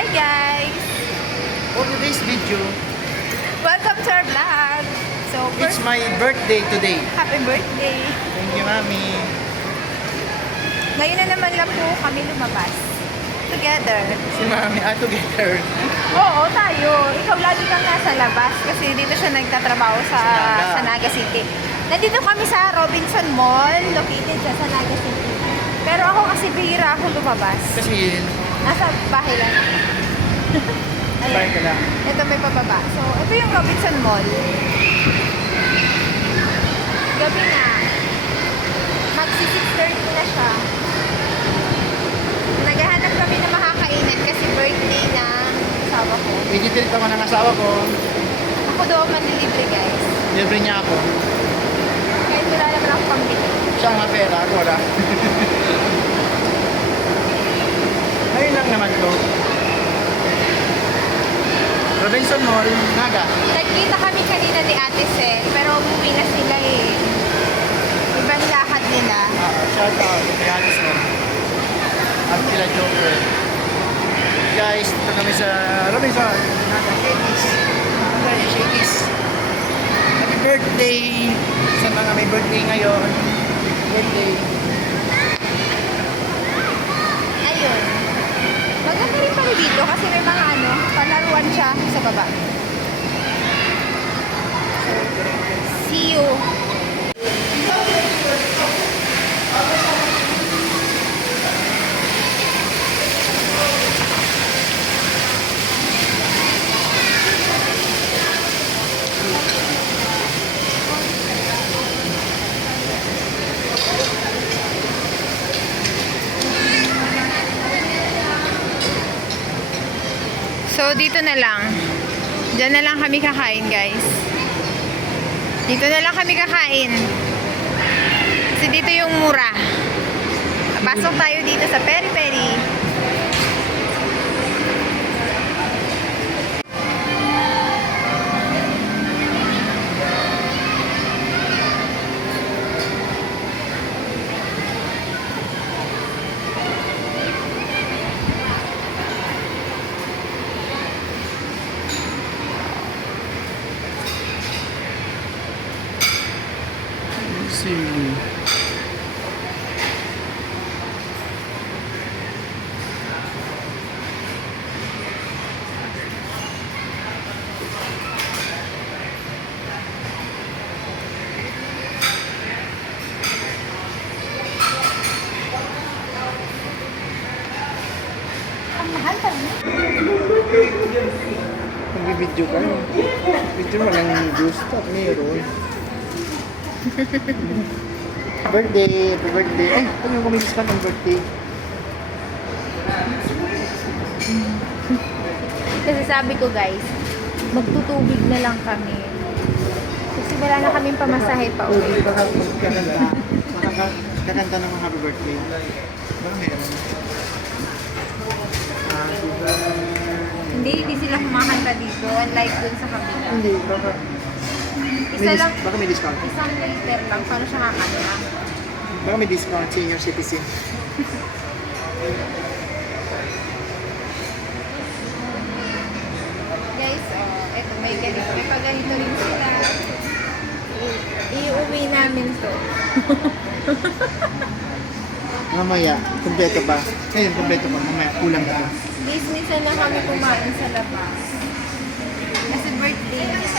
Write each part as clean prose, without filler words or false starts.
Hi guys! For today's video, Welcome to our vlog! So, it's first, my birthday today. happy birthday! Thank you, Mami. Ngayon na naman lang po kami lumabas. Together. Si Mami, together. Oo, tayo. Ikaw lagi kang nasa labas kasi dito siya nagtatrabaho sa Naga City. Nandito kami sa Robinson Mall, located siya sa Naga City. Pero ako kasi bihira ako lumabas. Kasi, Nasa bahay lang ako. bye ka lang. Ito may pababa. So, ito yung Robinson Mall. Gabi na. Magsi 6:30 na siya. Naghahanap kami na makakainan kasi birthday ng asawa ko. Vegetarian ako ng asawa ko. Ako daw ang manlilibre, guys. Libre niya ako. Kahit wala naman ako pambili. Siya ang mga pera, ako wala. Ayun lang naman to. Robinson Mall, Naga. Nagkita kami kanina ni Ate Sel, pero umuwi na sila eh. Ibang lakad nila. Shout out. Kaya Hatis mo. At kila Joker. Guys, dito kami sa Robinson. Naga, Shakey's. Okay, Shakey's. Happy birthday sa mga may birthday ngayon. Birthday. Ayun. Maganda rin pala dito kasi may mga palaruan siya sa baba. See you. So, dito na lang. Diyan na lang kami kakain, guys. Dito na lang kami kakain. Kasi dito yung mura. Pasok tayo dito sa Peri Peri. See. Ang mahal pa rin. Nagbibideo ka. Video mo lang juice top meron. Birthday, happy birthday. Ay, ano yung kumilis ka ng birthday? Kasi sabi ko, guys, magtutubig na lang kami. Kasi wala na kaming pamasahe pa uwi. Kakanta ng happy birthday. Baka meron. Hindi sila kumakanta dito. Unlike dun sa kabila. Hindi, baka Isa lang, baka may discount. isang liter lang. Paano siya kakanta? Baka may discount senior citizen. Guys, eto, may ganito. May pagganito rin sila. Iuwi namin to. Mamaya, kumpleto ba? Ngayon, kumpleto ba? Mamaya, kulang ka. Business na lang kami kumain sa labas. Kasi birthday niya.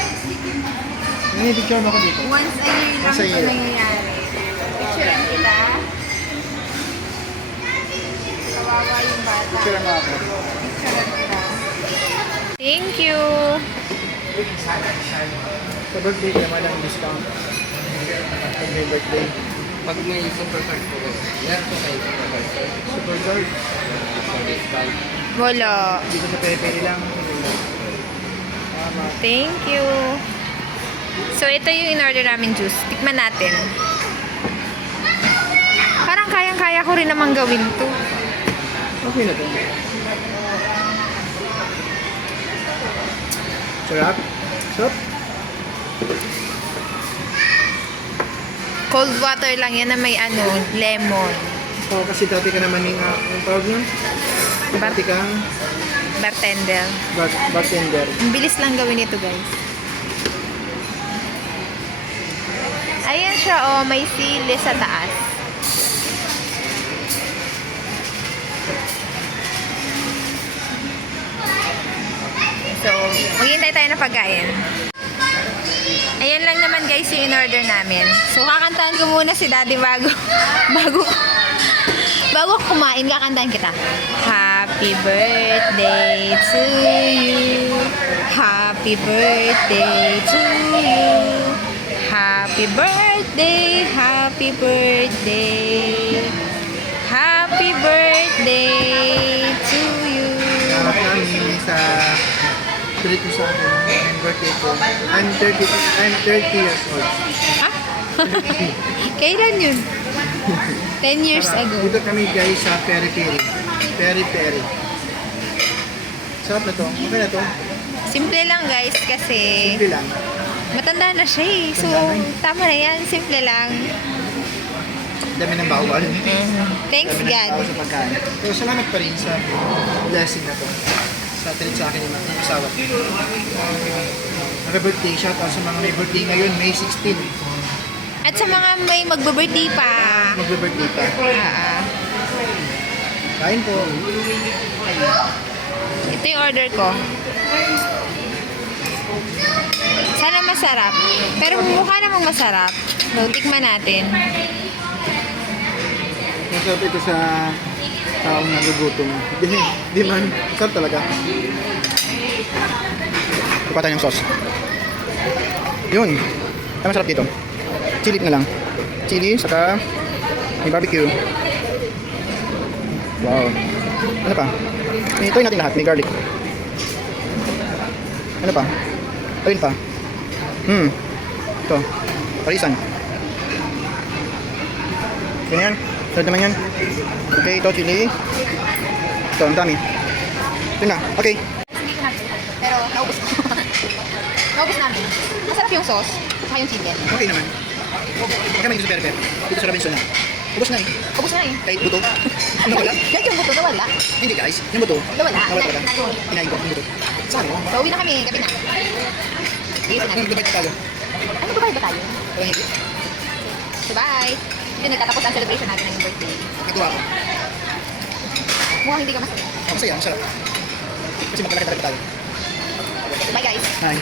May picture ako dito. Once a year lang Once a ito year. nangyayari. Picturean kita. Kawawa yung bata. Picture mo ako. Picturean kita. Thank you! Sa birthday, kaya walang discount. Pag may birthday. Pag may super card po, yan po kayo super card. Super card. For discount. Wala. Dito sa peri-peri lang. Tama. Thank you! So, ito yung in-order namin juice. Tikman natin. Parang kayang-kaya ko rin naman gawin to. Okay na to. Sarap. Sarap. Cold water lang yan na may lemon. Oo, kasi dati ka naman yung tawag nyo? Bat Dati kang Bartender. Bartender. Ang bilis lang gawin ito, guys. Ayan siya, oh. May sili sa taas. So, maghihintay tayo ng pagkain. Ayan lang naman guys yung in-order namin. So, kakantahan ko muna si Daddy bago kumain, kakantahan kita. Happy birthday to you. Happy birthday to you. Happy birthday, happy birthday. Happy birthday to you. Harap namin sa treat mo sa akin. Ang birthday ko. I'm 30 years old. Ha? Kailan yun? 10 years ago. Dito kami guys sa Peri Peri. Peri Peri. Sarap na to. Okay na to. Simple lang guys kasi Simple lang. matanda na siya eh. So, tama na yan. Simple lang. Dami ng bawal. Thanks Dami ng God. bawal sa pagkain. Pero salamat pa rin sa blessing na to. Sa treat sa akin ng asawa. Happy birthday. Shout out sa mga may birthday ngayon, May 16. At sa mga may magbe-birthday pa. Magbe-birthday pa. Kain po. Ito yung order ko. Sana masarap. Pero mukha namang masarap. So, tikman natin. Masarap ito sa taong nagugutom. Di man. Masarap talaga. Kupa tayo ng sauce. Yun. Ay, masarap dito. Chili na lang. Chili, saka may barbecue. Wow. Ano pa? Itoy natin lahat. May garlic. Ano pa? Ayun pa. Ito. Parisan. Ganyan. Sarap naman yan. Okay, ito chili. Ito, ang dami. Ito na. Okay. Hindi ko pero naubos ko. Naubos namin. Masarap yung sauce. Saka yung chicken. Okay naman. Kaya may gusto sa Peri-Peri. Dito sa Robinson na. Ubus na eh. Ubus na eh. Kahit buto. Nawala. Kahit yung buto, nawala. Hindi guys. Yung buto. Nawala. Nawala pala. Kinain ko. Yung buto. Saan mo? So, uwi na kami. Gabi na. Ayusin Yung natin. debate tayo. Ano ba ba tayo? Parang hindi. So, bye. Yun, nagtatapos ang celebration natin ng birthday. Natuwa ako. Mukhang hindi ka masaya. Masaya. Masarap. Kasi magkalaki talaga tayo. Bye, guys. Hi.